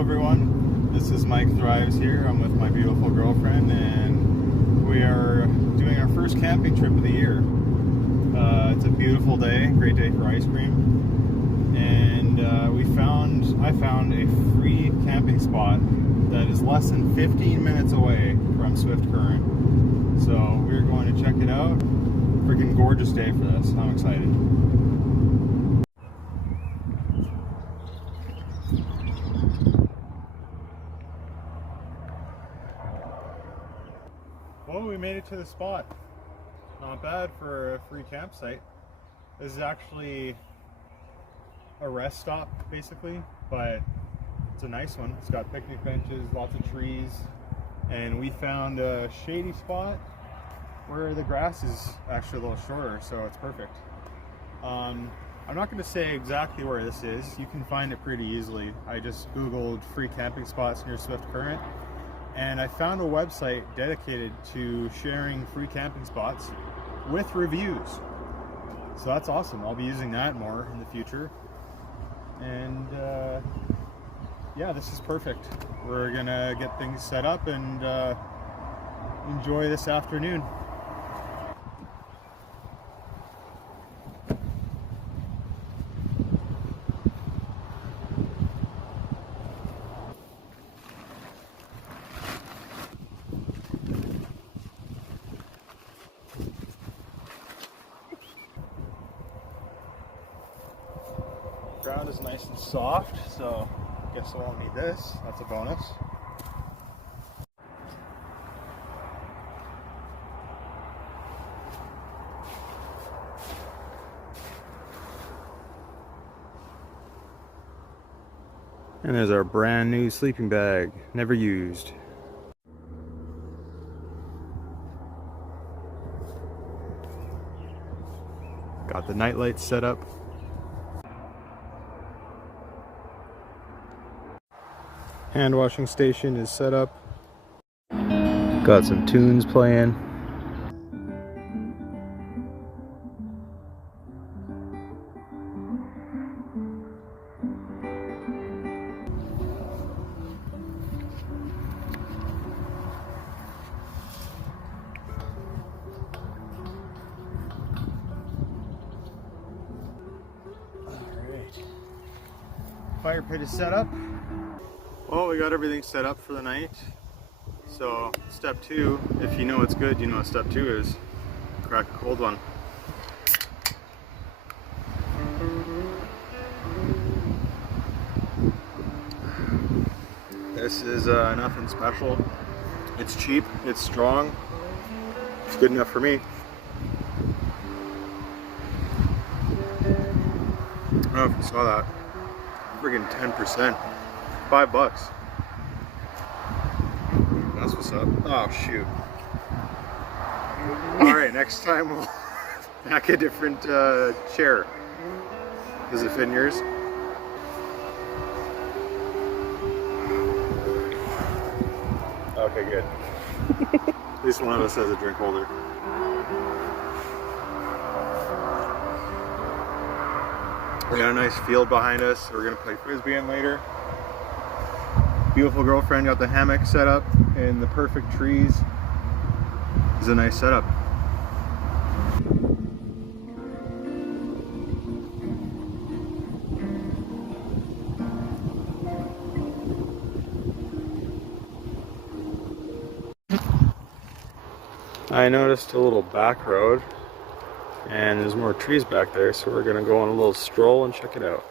everyone, this is Mike Thrives here. I'm with my beautiful girlfriend and we are doing our first camping trip of the year. It's a beautiful day, great day for ice cream, and I found a free camping spot that is less than 15 minutes away from Swift Current. So we're going to check it out. Freaking gorgeous day for this. I'm excited. Well, we made it to the spot. Not bad for a free campsite. This is actually a rest stop, basically, but it's a nice one. It's got picnic benches, lots of trees, and we found a shady spot where the grass is actually a little shorter, so it's perfect. I'm not going to say exactly where this is. You can find it pretty easily. I just Googled free camping spots near Swift Current, and I found a website dedicated to sharing free camping spots with reviews. So that's awesome. I'll be using that more in the future. And yeah, this is perfect. We're gonna get things set up and enjoy this afternoon. Ground is nice and soft, so I guess I won't need this. That's a bonus. And there's our brand new sleeping bag, never used. Got the night lights set up. Hand washing station is set up. Got some tunes playing. Alright. Fire pit is set up. Well, we got everything set up for the night. So step 2, if you know what's good, you know what step 2 is. Crack a cold one. This is nothing special. It's cheap, it's strong, it's good enough for me. I don't know if you saw that. Friggin' 10%. $5. That's what's up. Oh shoot. Alright, next time we'll pack a different chair. Does it fit in yours? Okay, good. At least one of us has a drink holder. We got a nice field behind us. We're gonna play frisbee in later. Beautiful girlfriend got the hammock set up and the perfect trees. It's a nice setup. I noticed a little back road and there's more trees back there, so we're gonna go on a little stroll and check it out.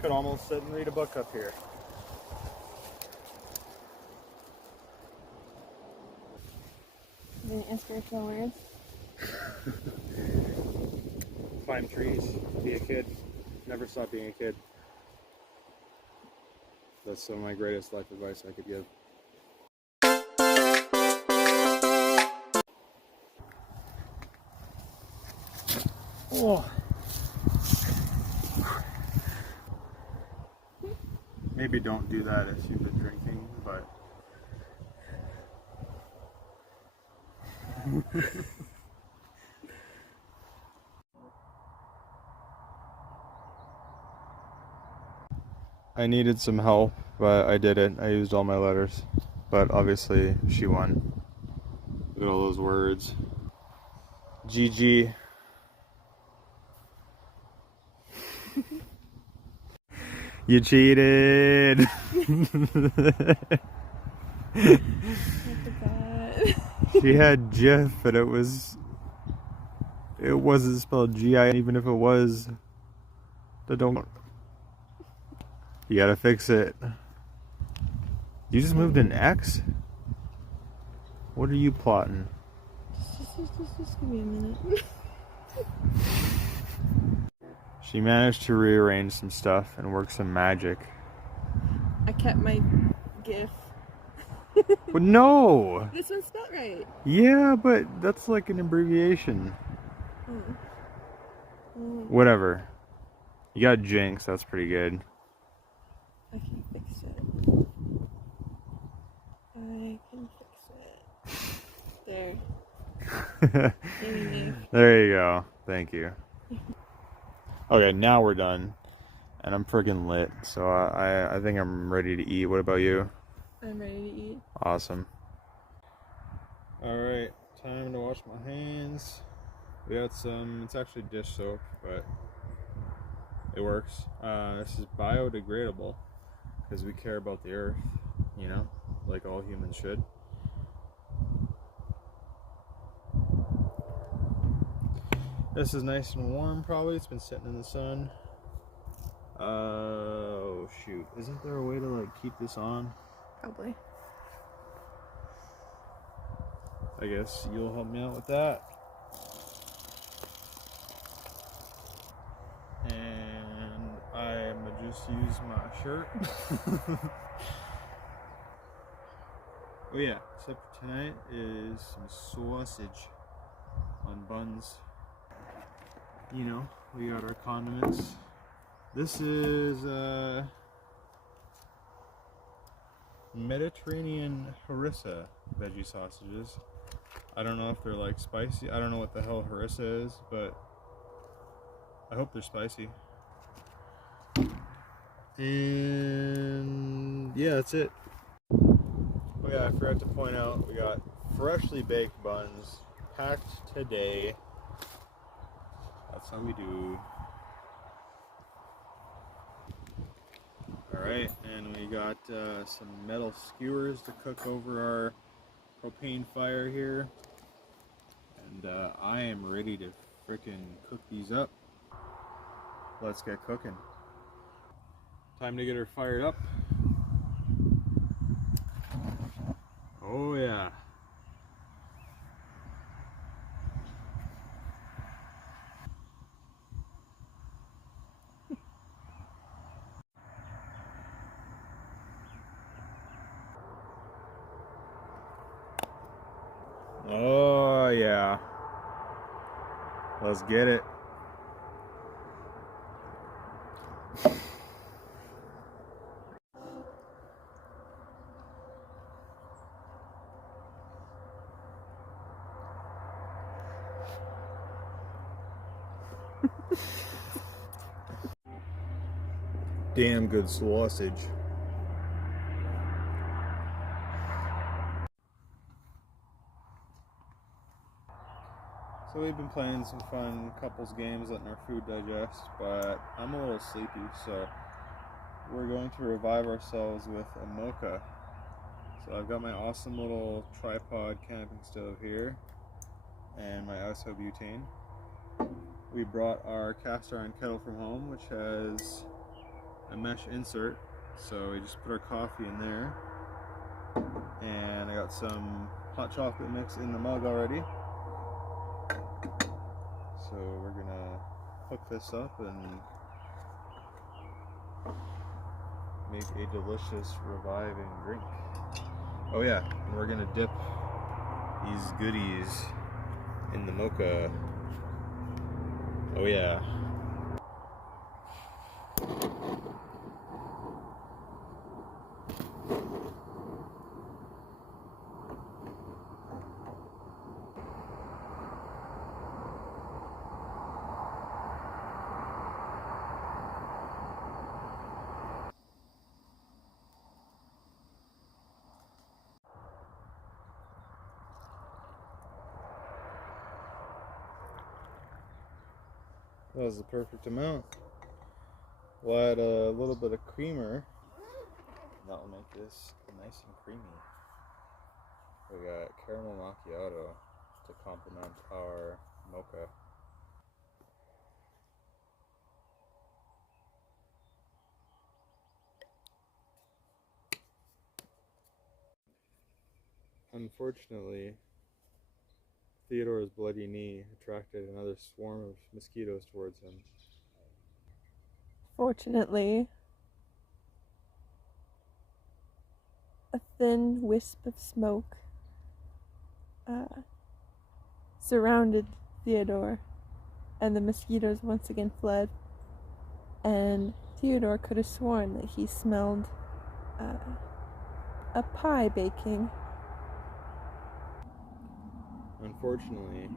Could almost sit and read a book up here. Any inspirational words? Climb trees, be a kid, never stop being a kid. That's some of my greatest life advice I could give. Oh. Maybe don't do that if you've been drinking, but I needed some help, but I did it. I used all my letters, but obviously she won. Look at all those words. GG. You cheated. She had Jif, and it wasn't spelled G-I, even if it was. Don't. You gotta fix it. You just moved an X? What are you plotting? Just give me a minute. She managed to rearrange some stuff and work some magic. I kept my GIF. But no! This one's spelled right. Yeah, but that's like an abbreviation. Whatever. You got Jinx, that's pretty good. I can fix it. I can fix it. There. There you go. Thank you. Okay, now we're done. And I'm freaking lit. So I think I'm ready to eat. What about you? I'm ready to eat. Awesome. Alright, time to wash my hands. We got some, it's actually dish soap, but it works. This is biodegradable because we care about the earth, you know, like all humans should. This is nice and warm probably. It's been sitting in the sun. Oh shoot. Isn't there a way to like keep this on? Probably. I guess you'll help me out with that. And I'm gonna just use my shirt. Oh yeah, except for tonight is some sausage on buns. You know, we got our condiments. This is Mediterranean harissa veggie sausages. I don't know if they're like spicy. I don't know what the hell harissa is, but I hope they're spicy. And yeah, that's it. Oh yeah, I forgot to point out, we got freshly baked buns, packed today. That's how we do. Alright, and we got some metal skewers to cook over our propane fire here. And I am ready to frickin' cook these up. Let's get cooking. Time to get her fired up. Oh yeah. Oh yeah. Let's get it. Damn good sausage. So we've been playing some fun couples games, letting our food digest, but I'm a little sleepy, so we're going to revive ourselves with a mocha. So I've got my awesome little tripod camping stove here and my isobutane. We brought our cast iron kettle from home, which has a mesh insert. So we just put our coffee in there. And I got some hot chocolate mix in the mug already. So we're gonna hook this up and make a delicious, reviving drink. Oh yeah, and we're gonna dip these goodies in the mocha. Oh yeah. That was the perfect amount. We'll add a little bit of creamer. That will make this nice and creamy. We got caramel macchiato to complement our mocha. Unfortunately, Theodore's bloody knee attracted another swarm of mosquitoes towards him. Fortunately, a thin wisp of smoke surrounded Theodore, and the mosquitoes once again fled. And Theodore could have sworn that he smelled a pie baking. Unfortunately,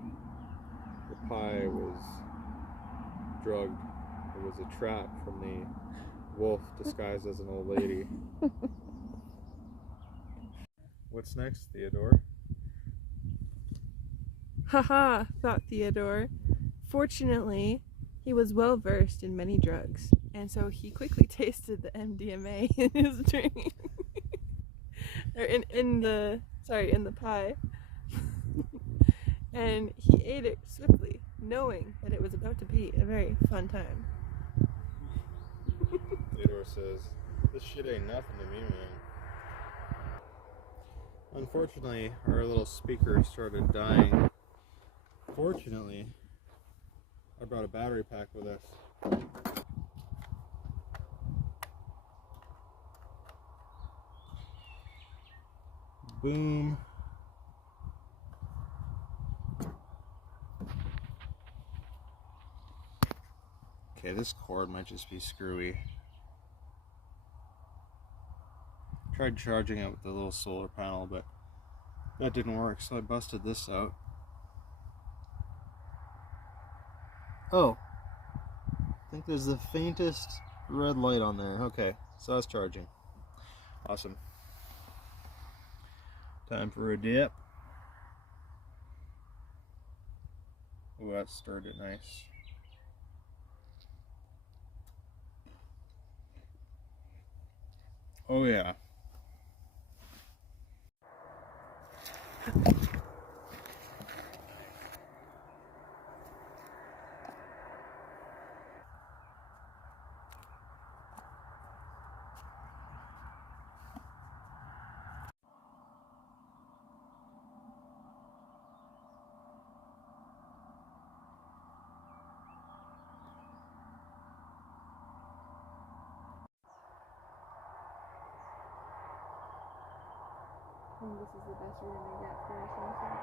the pie was drugged. It was a trap from the wolf disguised as an old lady. What's next, Theodore? Haha, thought Theodore. Fortunately, he was well versed in many drugs, and so he quickly tasted the MDMA in his drink. Or in the pie. And he ate it swiftly, knowing that it was about to be a very fun time. Theodore says, "This shit ain't nothing to me, man." Unfortunately, our little speaker started dying. Fortunately, I brought a battery pack with us. Boom. Okay, this cord might just be screwy. Tried charging it with the little solar panel, but that didn't work, so I busted this out. Oh, I think there's the faintest red light on there. Okay, so that's charging. Awesome. Time for a dip. Oh, that stirred it nice. Oh yeah. I think this is the best we're gonna get for our sunset.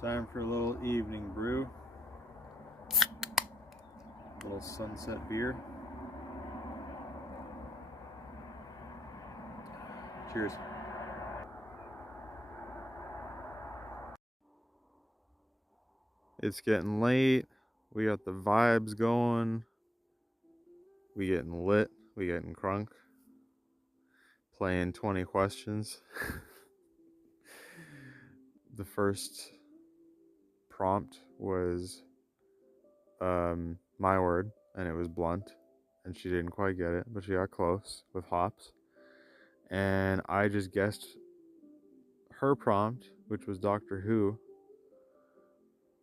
Time for a little evening brew. A little sunset beer. Cheers. It's getting late. We got the vibes going. We getting lit. We getting crunk. Playing 20 questions. The first prompt was my word, and it was blunt, and she didn't quite get it, but she got close with hops. And I just guessed her prompt, which was Doctor Who,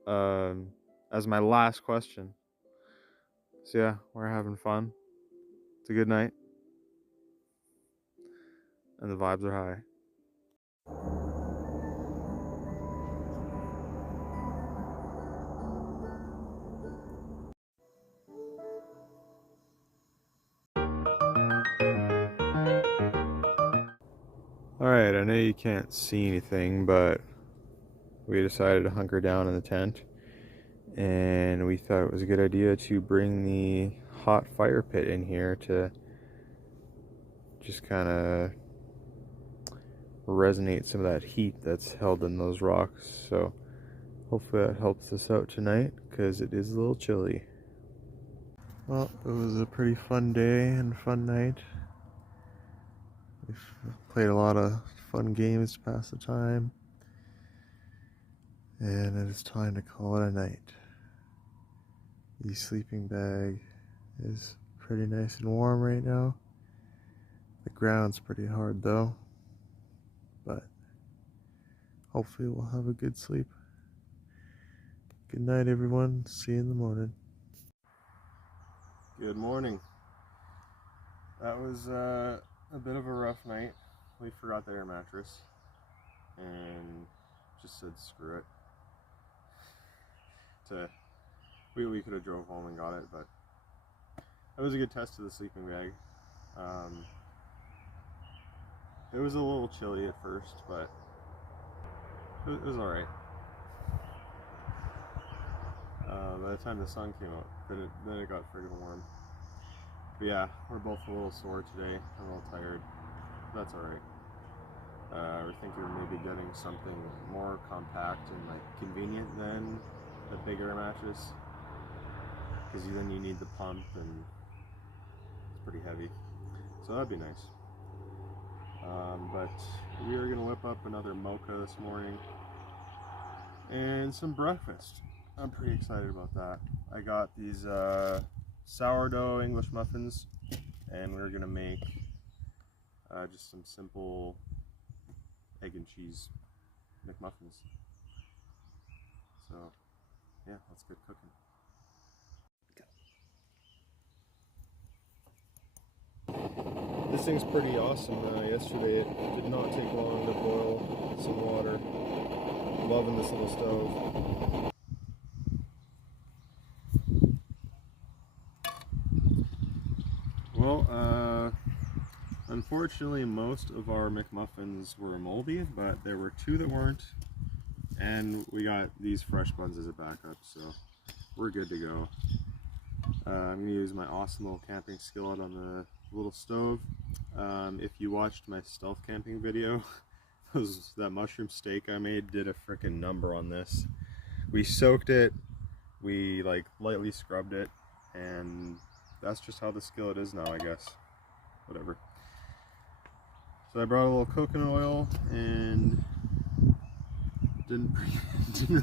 as my last question. So yeah, we're having fun. It's a good night, and the vibes are high. Alright, I know you can't see anything, but we decided to hunker down in the tent, and we thought it was a good idea to bring the hot fire pit in here to just kind of resonate some of that heat that's held in those rocks. So hopefully that helps us out tonight, because it is a little chilly. Well, it was a pretty fun day and fun night. We've played a lot of fun games to pass the time, and it is time to call it a night. The sleeping bag is pretty nice and warm right now. The ground's pretty hard though, but hopefully we'll have a good sleep. Good night, everyone. See you in the morning. Good morning. That was a bit of a rough night. We forgot the air mattress and just said screw it. We could have drove home and got it, but it was a good test of the sleeping bag. It was a little chilly at first, but it was alright. By the time the sun came out, then it got friggin' warm. But yeah, we're both a little sore today. I'm a little tired. That's alright. We're thinking of maybe getting something more compact and like convenient than a big air mattress, because then you need the pump and it's pretty heavy. So that'd be nice. But we are gonna whip up another mocha this morning and some breakfast. I'm pretty excited about that. I got these sourdough English muffins, and we're gonna make just some simple egg and cheese McMuffins. So yeah, let's get cooking. This thing's pretty awesome. Yesterday it did not take long to boil some water. Loving this little stove. Well, unfortunately most of our McMuffins were moldy, but there were two that weren't, and we got these fresh buns as a backup, so we're good to go. I'm gonna use my awesome little camping skillet on the little stove. If you watched my stealth camping video, that mushroom steak I made did a freaking number on this. We soaked it, we like lightly scrubbed it, and that's just how the skillet is now, I guess. Whatever. So I brought a little coconut oil and didn't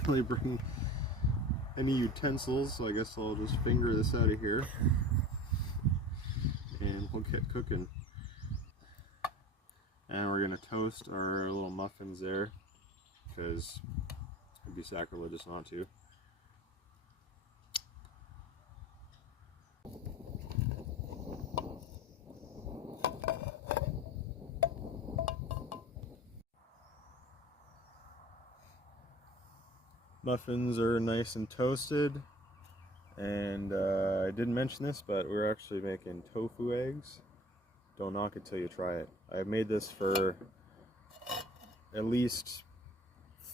really bring any utensils, so I guess I'll just finger this out of here and we'll get cooking. And we're gonna toast our little muffins there, because it'd be sacrilegious not to. Muffins are nice and toasted, and I didn't mention this, but we're actually making tofu eggs. Don't knock it till you try it. I've made this for at least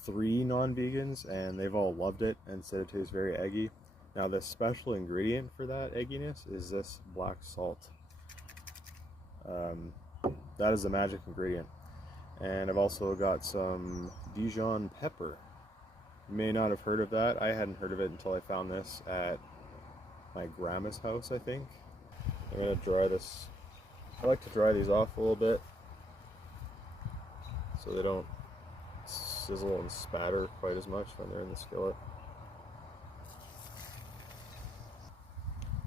3 non-vegans, and they've all loved it and said it tastes very eggy. Now the special ingredient for that egginess is this black salt. That is the magic ingredient. And I've also got some Dijon pepper. You may not have heard of that. I hadn't heard of it until I found this at my grandma's house, I think. I'm gonna dry this. I like to dry these off a little bit so they don't sizzle and spatter quite as much when they're in the skillet.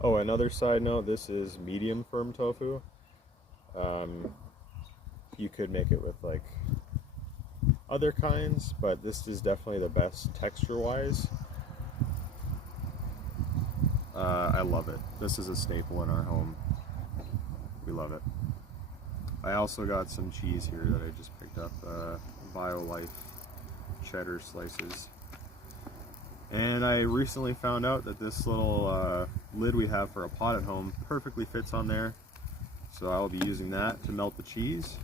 Oh, another side note, this is medium firm tofu. You could make it with like other kinds, but this is definitely the best texture wise. I love it. This is a staple in our home. We love it. I also got some cheese here that I just picked up, BioLife cheddar slices. And I recently found out that this little lid we have for a pot at home perfectly fits on there. So I'll be using that to melt the cheese.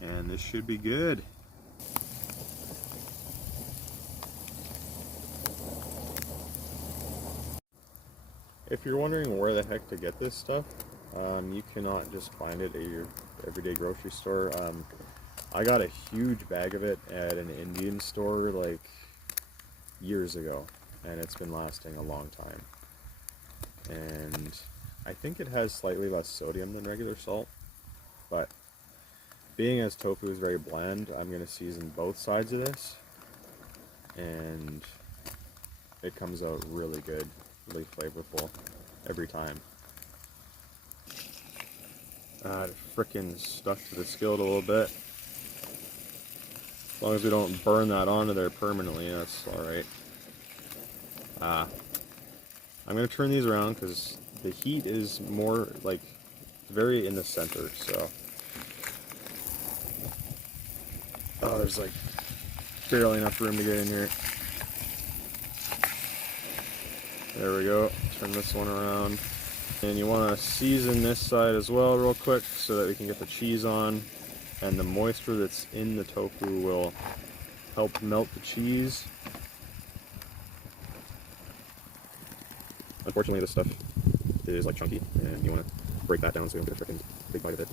And this should be good. If you're wondering where the heck to get this stuff, you cannot just find it at your everyday grocery store. I got a huge bag of it at an Indian store like years ago, and it's been lasting a long time. And I think it has slightly less sodium than regular salt, but being as tofu is very bland, I'm going to season both sides of this, and it comes out really good, really flavorful every time. It frickin' stuck to the skillet a little bit. As long as we don't burn that onto there permanently, that's alright. I'm going to turn these around because the heat is more like very in the center, so. Oh, there's like barely enough room to get in here. There we go. Turn this one around. And you want to season this side as well real quick so that we can get the cheese on. And the moisture that's in the tofu will help melt the cheese. Unfortunately, this stuff is like chunky, and you want to break that down so you don't get a freaking big bite of it.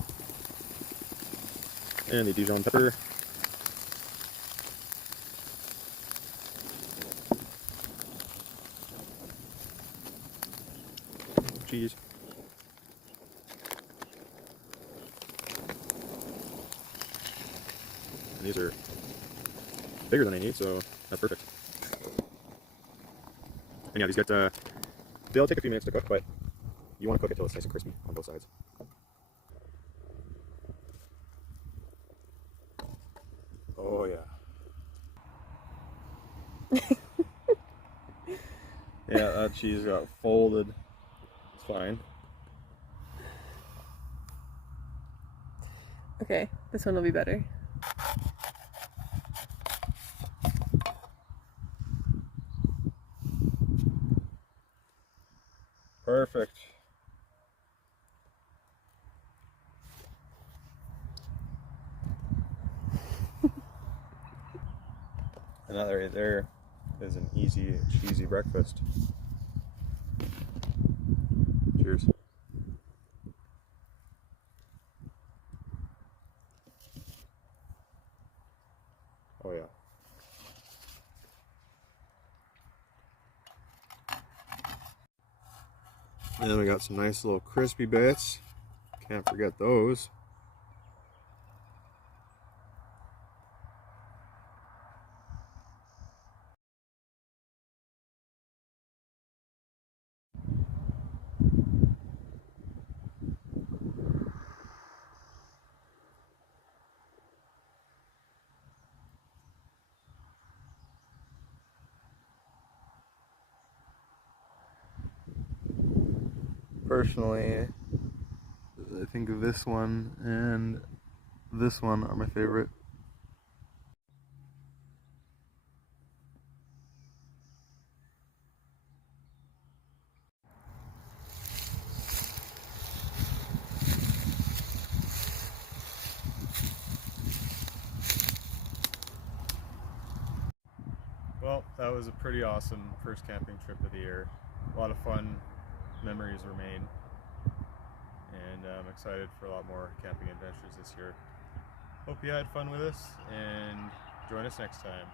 And the Dijon pepper. Cheese. And these are bigger than I need, so that's perfect. And yeah, these get, they'll take a few minutes to cook, but you want to cook it till it's nice and crispy on both sides. Oh yeah. Yeah, that cheese got folded. It's fine. Okay, this one will be better. Perfect. And that right there is an easy, cheesy breakfast. Cheers. Oh yeah. And then we got some nice little crispy bits. Can't forget those. Personally, I think this one and this one are my favorite. Well, that was a pretty awesome first camping trip of the year. A lot of fun memories were made, and I'm excited for a lot more camping adventures this year. Hope you had fun with us, and join us next time.